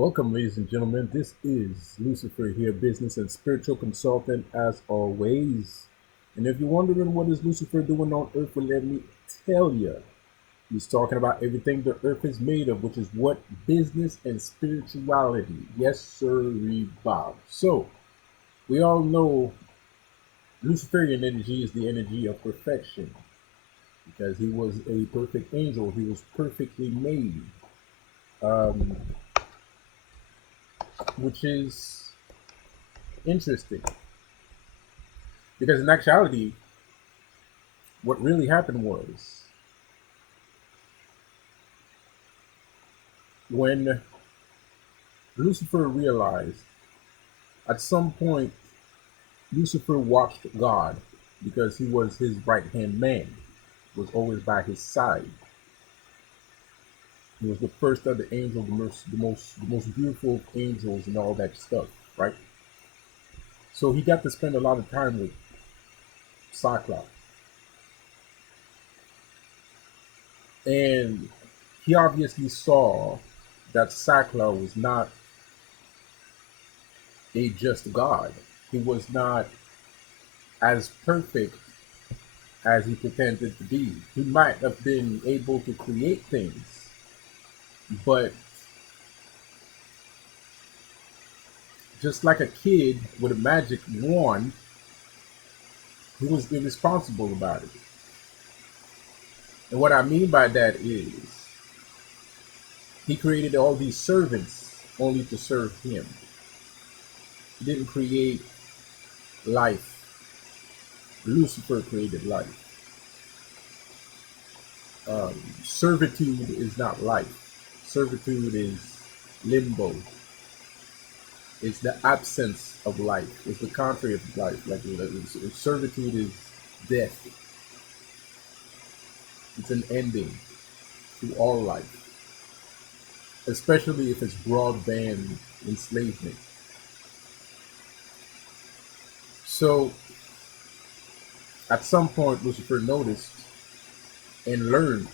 Welcome, ladies and gentlemen. This is Lucifer here, business and spiritual consultant, as always. And if you're wondering what is Lucifer doing on Earth, well, let me tell you. He's talking about everything the Earth is made of, which is what business and spirituality. Yes, sir, Bob. So we all know Luciferian energy is the energy of perfection because he was a perfect angel. He was perfectly made. Um, which is interesting because in actuality, what really happened was when Lucifer realized at some point Lucifer watched God because he was his right hand man, was always by his side. He was the first of the angels, the most beautiful of angels and all that stuff, right? So he got to spend a lot of time with Cyclops. And he obviously saw that Cyclops was not a just God. He was not as perfect as he pretended to be. He might have been able to create things, but just like a kid with a magic wand, he was irresponsible about it. And what I mean by that is he created all these servants only to serve him. He didn't create life. Lucifer created life. Servitude is not life. Servitude is limbo. It's the absence of life. It's the contrary of life. Like servitude is death. It's an ending to all life, especially if it's broadband enslavement. So at some point, Lucifer noticed and learned.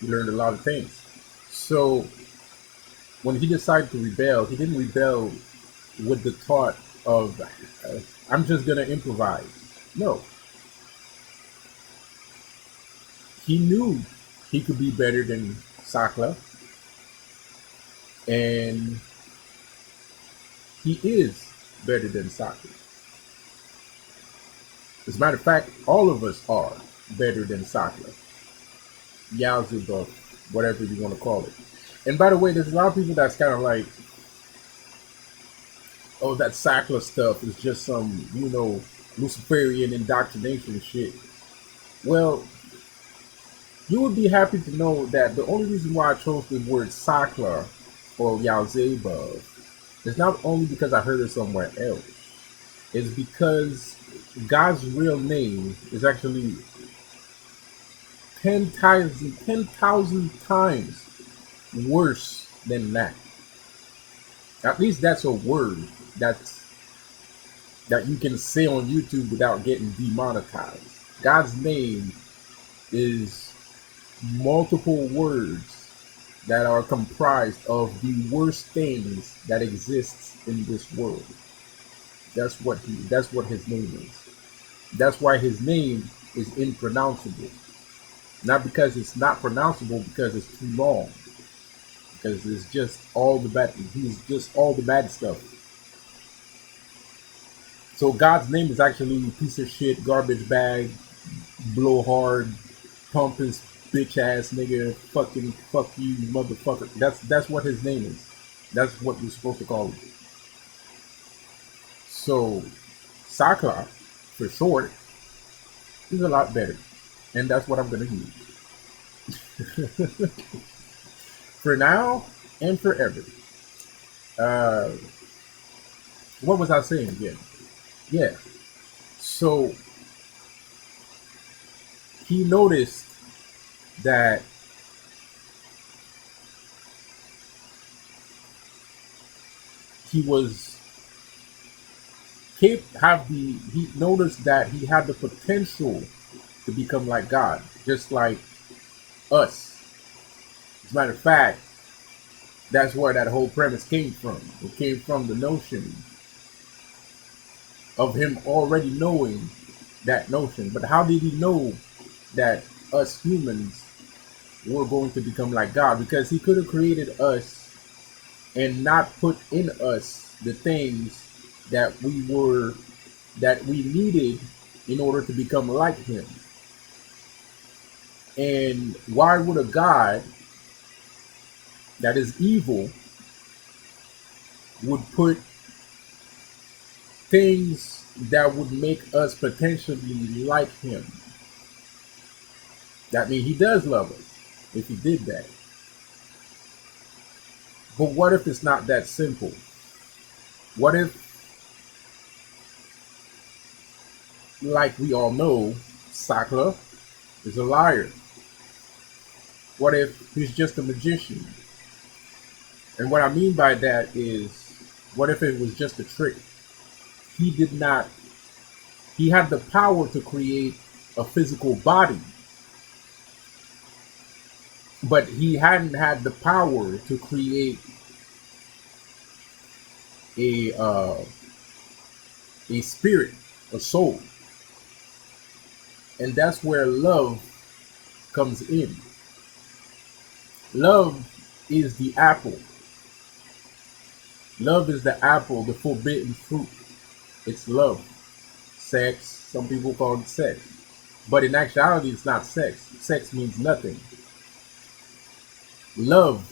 He learned a lot of things. So when he decided to rebel, he didn't rebel with the thought of I'm just gonna improvise. No, he knew he could be better than Sakla, and he is better than Sakla. As a matter of fact, all of us are better than Sakla, Yalzub, whatever you want to call it. And by the way, there's a lot of people that's kind of like, oh, that Sakla stuff is just some, Luciferian indoctrination shit. Well, you would be happy to know that the only reason why I chose the word Sakla or Yalzeba is not only because I heard it somewhere else. It's because God's real name is actually 10,000 times worse than that. At least that's a word that you can say on YouTube without getting demonetized. God's name is multiple words that are comprised of the worst things that exists in this world. That's what his name is. That's why his name is impronounceable. Not because it's not pronounceable, because it's too long. Because it's just all the bad. He's just all the bad stuff. So God's name is actually piece of shit, garbage bag, blowhard, pompous, bitch ass nigga, fucking fuck you, motherfucker. That's what his name is. That's what you're supposed to call him. So Sakla, for short, is a lot better, and that's what I'm gonna use for now and forever. Uh, what was I saying again? Yeah. So he noticed that he was he noticed that he had the potential to become like God, just like us. As a matter of fact, That's where that whole premise came from. It came from the notion of him already knowing that notion. But how did he know that us humans were going to become like God? Because he could have created us and not put in us the things that we needed in order to become like him. And why would a God that is evil would put things that would make us potentially like him? That means he does love us if he did that. But what if it's not that simple? What if, like we all know, Sakla is a liar? What if he's just a magician? And what I mean by that is, what if it was just a trick? He did not, he had the power to create a physical body, but he hadn't had the power to create a a spirit, a soul. And that's where love comes in. Love is the apple. Love is the apple, the forbidden fruit. It's love. Sex, some people call it sex. But in actuality, it's not sex. Sex means nothing. Love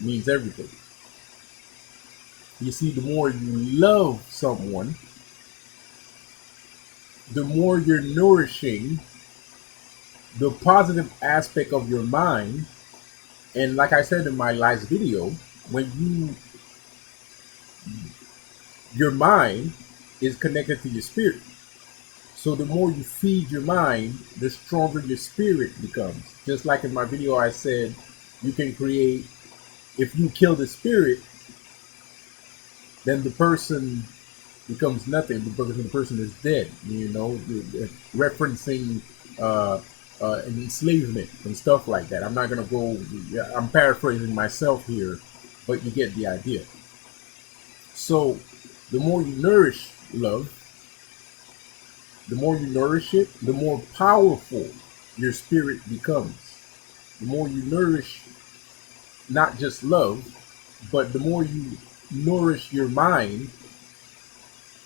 means everything. You see, the more you love someone, the more you're nourishing the positive aspect of your mind. And like I said in my last video, when your mind is connected to your spirit. So the more you feed your mind, the stronger your spirit becomes. Just like in my video, I said, you can create, if you kill the spirit, then the person becomes nothing because the person is dead, referencing enslavement and stuff like that. I'm not going to go, I'm paraphrasing myself here, but you get the idea. So the more you nourish love, the more you nourish it, the more powerful your spirit becomes. The more you nourish not just love, but the more you nourish your mind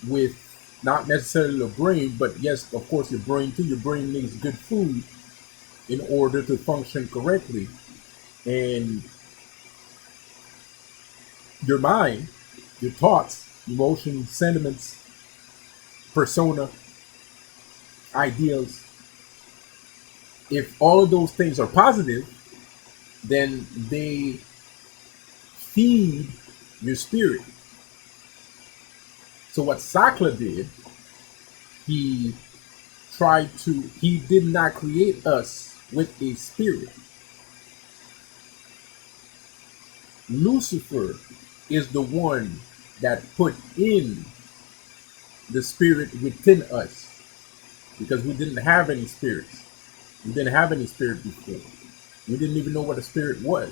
with not necessarily the brain, but yes, of course, your brain too. Your brain needs good food in order to function correctly. And your mind, your thoughts, emotions, sentiments, persona, ideals, if all of those things are positive, then they feed your spirit. So what Sakla did, he he did not create us with a spirit. Lucifer is the one that put in the spirit within us because we didn't have any spirits. We didn't have any spirit before. We didn't even know what a spirit was.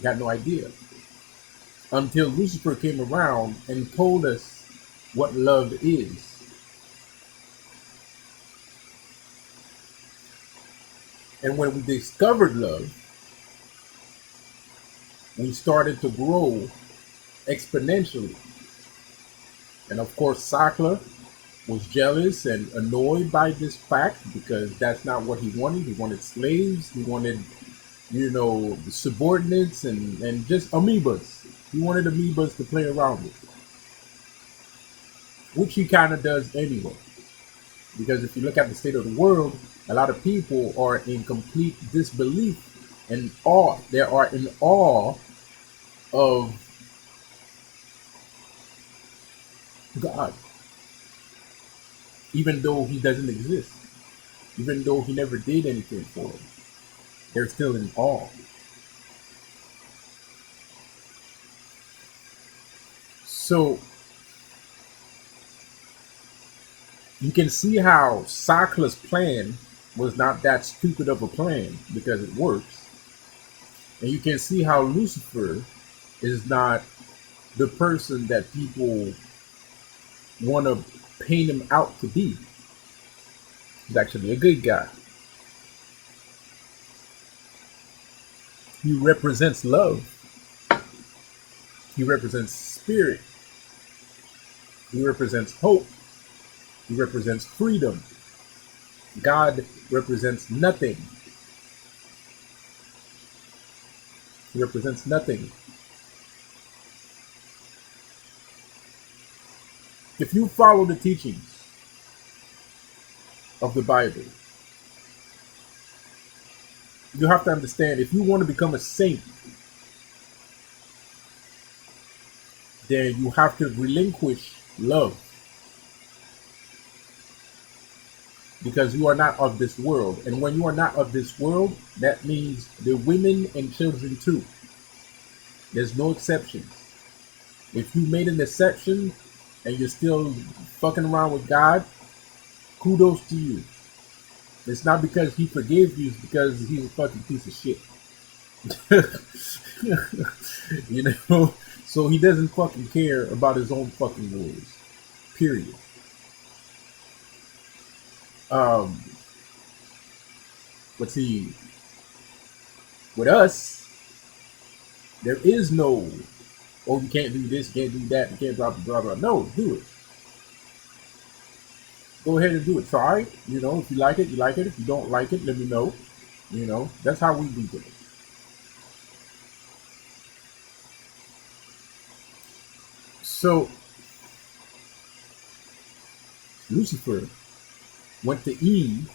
We had no idea. Until Lucifer came around and told us what love is. And when we discovered love, we started to grow exponentially. And of course, Sakla was jealous and annoyed by this fact because that's not what he wanted. He wanted slaves. He wanted, the subordinates and just amoebas. He wanted amoebas to play around with, which he kind of does anyway. Because if you look at the state of the world, a lot of people are in complete disbelief and awe. They are in awe of God, even though he doesn't exist, even though he never did anything for them. They're still in awe. So you can see how Sakla's plan was not that stupid of a plan because it works. And you can see how Lucifer is not the person that people want to paint him out to be. He's actually a good guy. He represents love. He represents spirit. He represents hope. He represents freedom. God represents nothing. He represents nothing. If you follow the teachings of the Bible, you have to understand, if you want to become a saint, then you have to relinquish love, because you are not of this world. And when you are not of this world, that means the women and children too. There's no exceptions. If you made an exception and you're still fucking around with God, kudos to you. It's not because he forgave you, it's because he's a fucking piece of shit. You know? So he doesn't fucking care about his own fucking rules. Period. Um, but see, with us, there is no, oh, you can't do this, you can't do that, you can't blah, blah, blah, blah. No, do it. Go ahead and do it. Try it. You know, if you like it, you like it. If you don't like it, let me know. You know, that's how we do it. So, Lucifer went to Eve,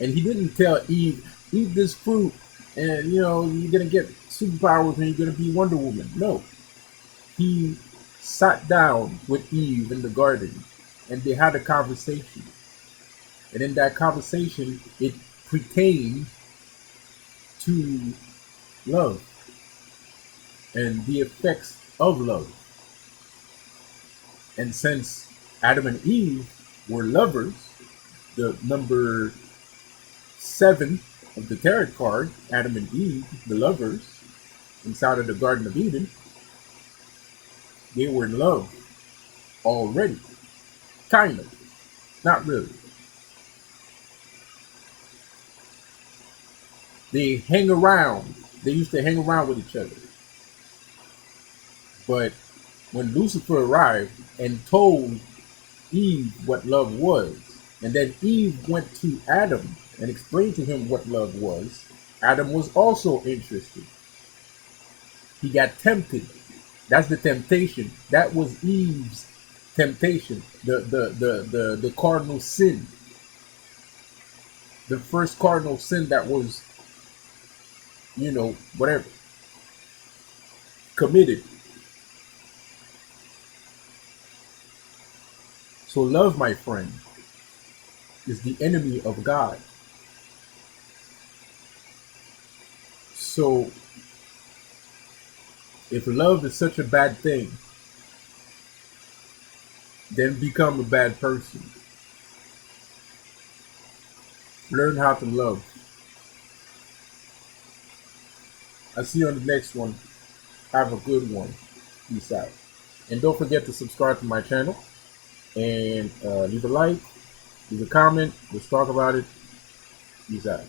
and he didn't tell Eve, eat this fruit, and, you know, you're going to get superpowers and you're going to be Wonder Woman. No. He sat down with Eve in the garden, and they had a conversation. And in that conversation, it pertained to love and the effects of love. And since Adam and Eve were lovers, the number 7 of the tarot card, Adam and Eve, the lovers, inside of the Garden of Eden, they were in love already. Kind of. Not really. They hang around. They used to hang around with each other. But when Lucifer arrived and told Eve what love was, and then Eve went to Adam and explained to him what love was, Adam was also interested. He got tempted. That's the temptation. That was Eve's temptation. The cardinal sin. The first cardinal sin that was, you know, whatever, committed. So love, my friend, is the enemy of God. So if love is such a bad thing, then become a bad person. Learn how to love. I'll see you on the next one. Have a good one. Peace out. And don't forget to subscribe to my channel. And leave a like, leave a comment. Let's talk about it. Peace out.